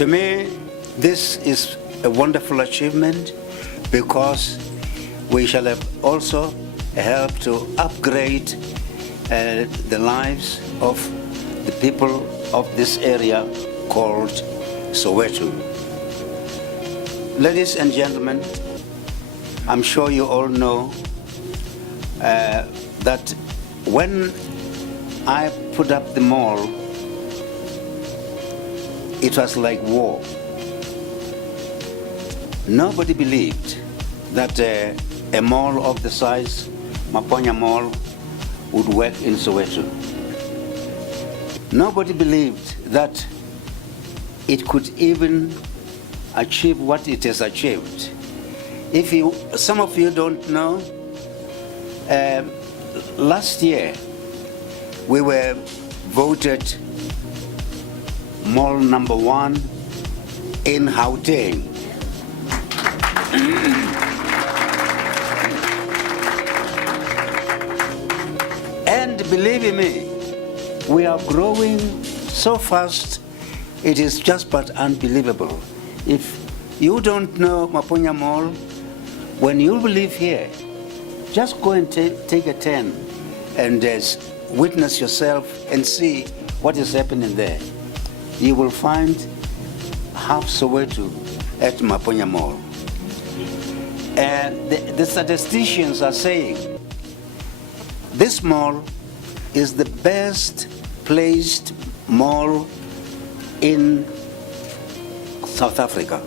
To me, this is a wonderful achievement because we shall have also help to upgrade the lives of the people of this area called Soweto. Ladies and gentlemen, I'm sure you all know that when I put up the mall, it was like war. Nobody believed that a mall of the size Maponya Mall would work in Soweto. Nobody believed that it could even achieve what it has achieved. Some of you don't know, last year we were voted mall number 1 in Gauteng. And believe me, we are growing so fast, it is just but unbelievable. If you don't know Maponya Mall, when you live here, just go and take a turn and witness yourself and see what is happening there. You will find half Soweto at Maponya Mall. And the statisticians are saying this mall is the best placed mall in South Africa.